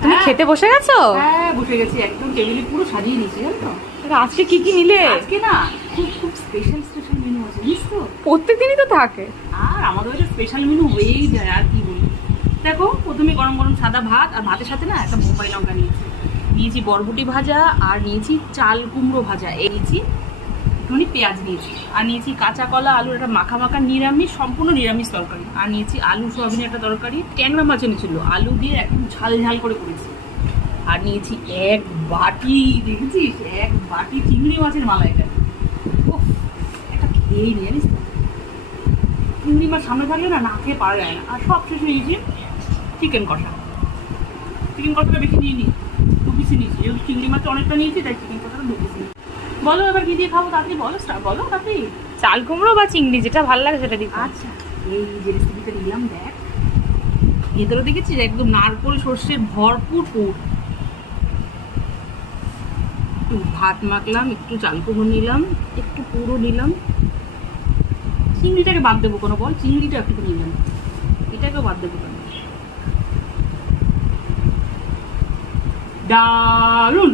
তুমি খেতে বসে গেছো? হ্যাঁ বসে গেছি, একদম টেবিলে পুরো সাজিয়ে নিয়েছি জানো তো। আজকে কি কি নিলে? আজকে না খুব খুব স্পেশাল স্পেশাল মেনু আছে বুঝছো তো। প্রত্যেকদিনই তো থাকে। আর আমাদের ওই স্পেশাল মেনু হয়েই যায়, আর কি বলবো। দেখো প্রথমে গরম গরম সাদা ভাত, আর ভাতের সাথে না একটা বোম্বাই লঙ্কা নিয়েছি বরবটি ভাজা, আর নিয়েছি চাল কুমড়ো ভাজা, এই নিয়েছি একটুখানি পেঁয়াজ নিয়েছি, আর নিয়েছি কাঁচা কলা আলুর একটা মাখা মাখা নিরামিষ, সম্পূর্ণ নিরামিষ তরকারি, আর নিয়েছি আলু সোয়াবিনের একটা তরকারি, ট্যাংরা মাছ এনেছিল আলু দিয়ে একদম ঝাল ঝাল করে করেছি, আর নিয়েছি এক বাটি, দেখেছিস এক বাটি চিংড়ি মাছের মালাইকারি। ওহ, একটা খেয়েই নিয়ে জানিস তো, চিংড়ি মাছ সামনে থাকলে না খেয়ে পারা যায় না। আর সব শেষে নিয়েছি চিকেন কষা, চিকেন কষাটা বেশি নিয়ে নিই, 2 পিসই নিয়েছি, যেহেতু চিংড়ি মাছ অনেকটা নিয়েছি তাই চিকেন কষাটা 2 পিস নিয়েছি। বলো এবার কি দিয়ে খাবো তাড়াতাড়ি বলো, বলো তাড়াতাড়ি। চাল কুমড়ো বা চিংড়ি যেটা ভালো লাগে সেটা দিই। আচ্ছা, এই যে রেসিপিটা নিলাম দেখ, ভেতরে দেখেছিস একদম নারকোল সর্ষের ভরপুর পুর। একটু ভাত মাখলাম, একটু চাল কুমড়ো নিলাম, একটু পুরো নিলাম, চিংড়িটাকে বাদ দেবো কোনো বল, চিংড়িটা একটু নিলাম, এটাকেও বাদ দেবো কেন। দারুণ।